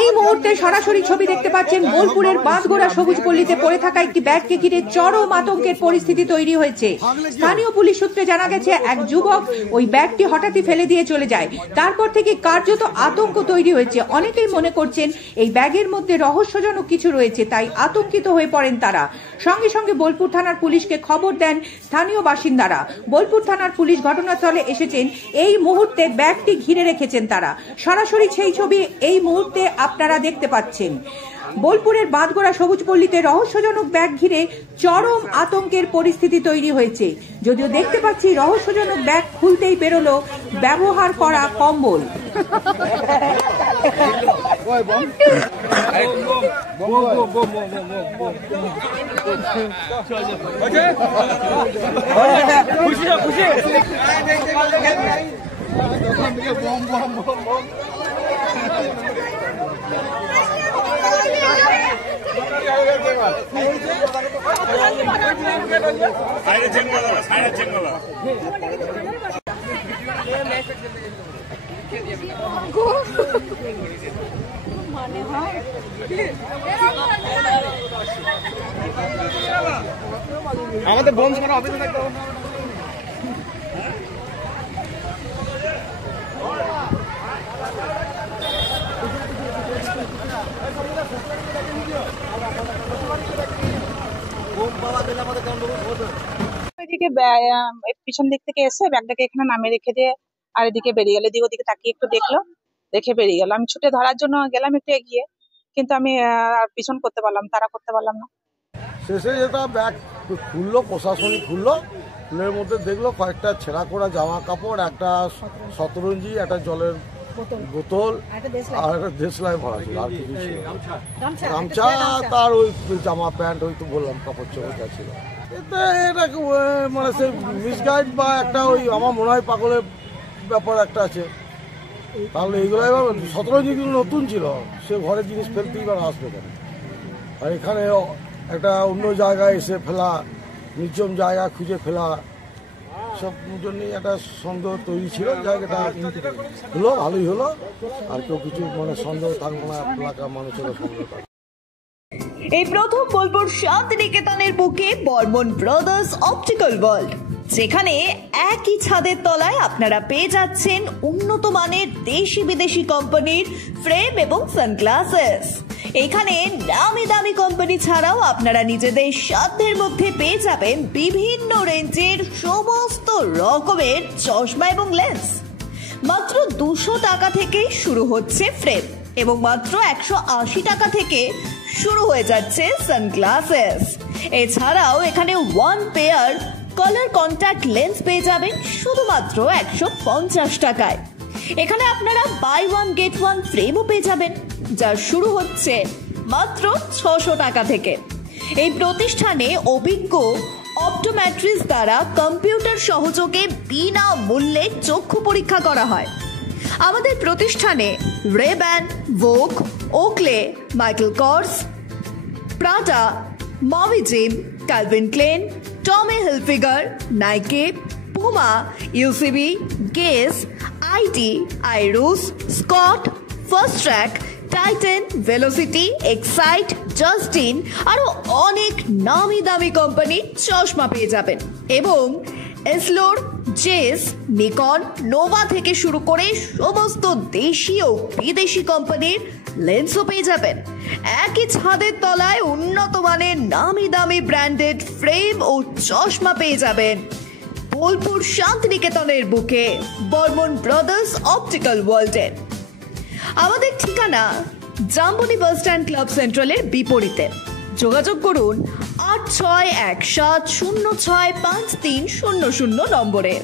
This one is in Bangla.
এই মুহূর্তে সরাসরি ছবি দেখতে পাচ্ছেন বোলপুরের বাঁশগোড়া সবুজ পল্লীতে পড়ে থাকা একটি ব্যাগকে ঘিরে চরম আতঙ্কের পরিস্থিতি তৈরি হয়েছে। স্থানীয় পুলিশ সূত্রে জানা গেছে, এক যুবক ওই ব্যাগটি হঠাৎই ফেলে দিয়ে চলে যায়। তারপর থেকে কার্যত আতঙ্ক তৈরি হয়েছে। অনেকেই মনে করছেন এই ব্যাগের মধ্যে রহস্যজনক কিছু রয়েছে, তাই আতঙ্কিত হয়ে পড়েন তারা। সঙ্গে সঙ্গে বোলপুর থানার পুলিশকে খবর দেন স্থানীয় বাসিন্দারা। বোলপুর থানার পুলিশ ঘটনাস্থলে এসেছেন। এই মুহূর্তে ব্যাগটি ঘিরে রেখেছেন তারা। সরাসরি সেই ছবি এই মুহূর্তে আপনারা দেখতে পাচ্ছেন। বোলপুরের বাঁশগোড়া সবুজ পল্লীতে রহস্যজনক ব্যাগ ঘিরে চরম আতঙ্কের পরিস্থিতি তৈরি হয়েছে। যদিও দেখতে পাচ্ছি রহস্যজনক ব্যাগ খুলতেই বেরোলো ব্যবহার করা কম্বল। আমাদের বন্ধ করা হবে না। এদিকে পিছন দিক থেকে এসে ব্যাগটাকে এখানে নামিয়ে রেখে দিয়ে আর এদিকে বেরিয়ে গেল। এদিকে ওদিকে তাকিয়ে একটু দেখলো, দেখে বেরিয়ে গেল। আমি ছুটে ধরার জন্য গেলাম একটু এগিয়ে, কিন্তু আমি পিছন করতে পারলাম, তারা করতে পারলাম না। শেষে যেটা ব্যাগ খুললো, প্রশাসনিক খুললো, ফুলের মধ্যে দেখলো কয়েকটা ছেঁড়া করা জামা কাপড়, একটা শতরঞ্জি, একটা জলের বোতল আর একটা দেশলাই ভরা ছিল, আর কিছু ছিল গামছা, তার ওই জামা প্যান্ট, ওই তো বললাম কাপড় চোপড় ছিল। এটা মানে সে মিসগাইড বা একটা ওই আমার মনে হয় পাগলের ব্যাপার একটা আছে। তাহলে এইগুলো শতরঞ্জিগুলো নতুন ছিল, সে ঘরের জিনিস ফেলতেই বা আসবে কেন? আর এখানে একটা অন্য জায়গায় এসে ফেলা, নির্জন জায়গা খুঁজে ফেলা, সব জন্যই একটা সন্দেহ তৈরি ছিল। জায়গাটা হলো, ভালোই হলো, আর কেউ কিছু মানে সন্দেহ থাকবে না, এলাকার মানুষের সন্দেহ থাকবে। এই প্রথম বোলপুর শান্তিনিকেতনের বুকে বর্মন ব্রাদার্স অপটিক্যাল ওয়ার্ল্ড, যেখানে একই ছাদের তলায় আপনারা পেয়ে যাচ্ছেন উন্নত মানের দেশি বিদেশি কোম্পানির ফ্রেম এবং সানগ্লাসেস। এখানে নামি দামি কোম্পানি ছাড়াও আপনারা নিজেদের সাধ্যের মধ্যে পেয়ে যাবেন বিভিন্ন রেঞ্জের সমস্ত রকমের চশমা এবং লেন্স। মাত্র 200 টাকা থেকে শুরু হচ্ছে ফ্রেম এবং মাত্র 180 টাকা থেকে শুরু হয়ে যাচ্ছে সানগ্লাসেস। এছাড়াও এখানে 1 পেয়ার কালার কন্ট্যাক্ট লেন্স পেয়ে যাবেন শুধুমাত্র 150 টাকায়। এখানে আপনারা বাই 1 গেট 1 ফ্রেমও পেয়ে যাবেন, যা শুরু হচ্ছে মাত্র 600 টাকা থেকে। এই প্রতিষ্ঠানে অভিজ্ঞ অপটোমেট্রিস্ট দ্বারা কম্পিউটার সহযোগে বিনা মূল্যে চক্ষু পরীক্ষা করা হয়। আমাদের প্রতিষ্ঠানে Rayban, Vogue, Oakley, Michael Kors, Prada, মভি জিম, Calvin Klein, Tommy Hilfiger, Nike, Puma, UCB, Guess, IT, আইরুস, Scott, Fastrack, Titan, Velocity, Excite, Justin আরো অনেক নামি দামি কোম্পানির চশমা পেয়ে যাবেন এবং এসলোর, জেস, নিকন, নোভা থেকে শুরু করে সমস্ত দেশি ও বিদেশি কোম্পানির লেন্সও পেয়ে যাবেন। একই ছাদের তলায় উন্নত মানের নামি দামি ব্র্যান্ডেড ফ্রেম ও চশমা পেয়ে যাবেন বোলপুর শান্তিনিকেতনের বুকে বর্মন ব্রাদার্স অপটিক্যাল ওয়ার্ল্ডে। আমাদের ঠিকানা জাম্বনি বাস স্ট্যান্ড ক্লাব সেন্ট্রালের বিপরীতে। যোগাযোগ করুন 8617065300 নম্বরে।